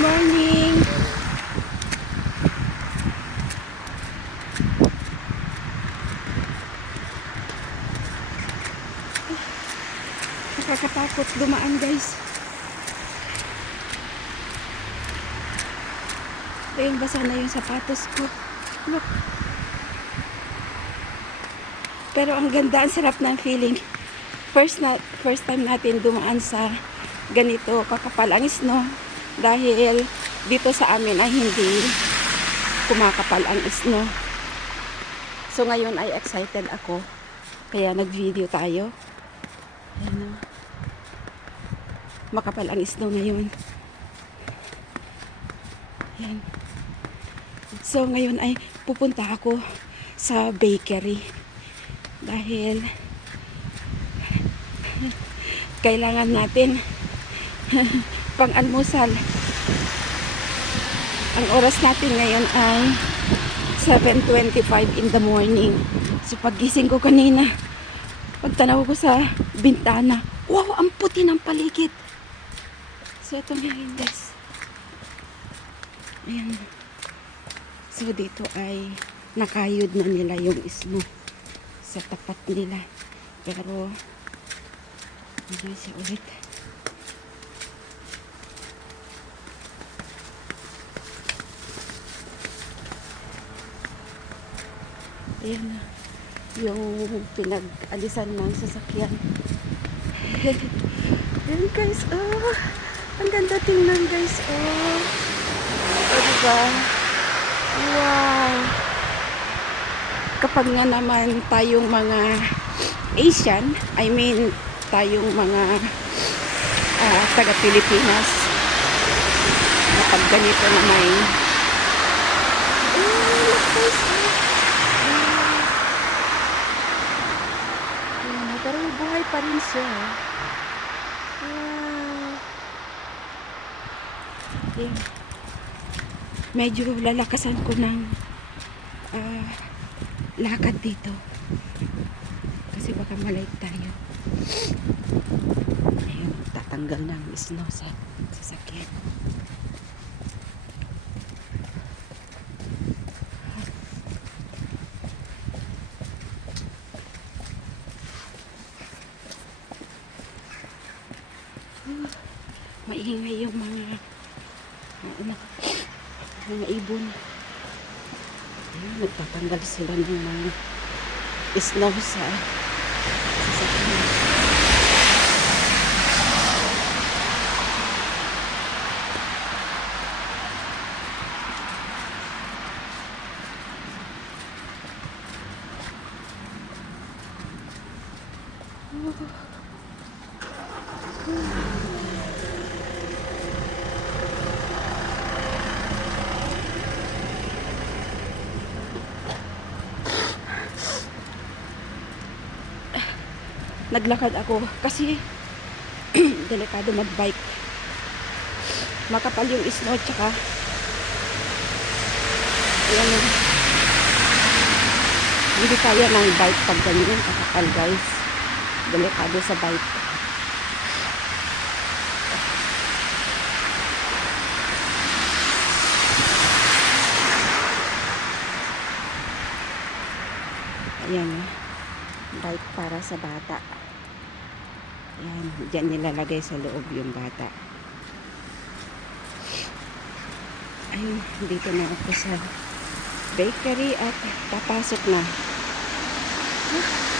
morning. Nakakatakot dumaan guys. Ayun, basa na yung sapatos ko. Look. Pero ang ganda, ang sarap ng feeling. First na first time natin dumaan sa ganito kakapal ang snow dahil dito sa amin ay hindi kumakapal ang snow. So ngayon ay excited ako. Kaya nag-video tayo. Ayan o. Makapal ang snow ngayon. Ayan. So ngayon ay pupunta ako sa bakery. Dahil kailangan natin pang almusal. Ang oras natin ngayon ay 7.25 in the morning. So pagising ko kanina, pagtanaw ko sa bintana, wow, ang puti ng paligid. So ito ngayon guys. Ayan. So dito ay nakayod na nila yung snow sa tapat nila. Pero hindi siya ulit. Ayan na. Yung pinag-alisan ng sasakyan. Ayan guys, oh. Ang ganda tingnan guys, oh. O diba? Wow. Kapag nga naman tayong mga Asian, I mean, tayong mga ah, taga-Pilipinas, kapag ganito na may oh. Ayan, pero buhay pa rin siya. Wow. Ayan. Medyo lalakasan ko ng ah, lakad dito. Kasi baka malate tayo. Ayun, tatanggal ng snow sa sasakyan. Maingay yung mga ano, mga ibon. Ayun, nagtatanggal sila ng mga snow sa sasakyan naglakad ako kasi delikado magbike. Makapal yung snow tsaka yan hindi kaya ng bike pag ganyan kakapal guys. Delikado sa bike. Ayan bike para sa bata Ayan, dyan nilalagay sa loob yung bata. Ayun, dito na ako sa bakery at papasok na. Ah,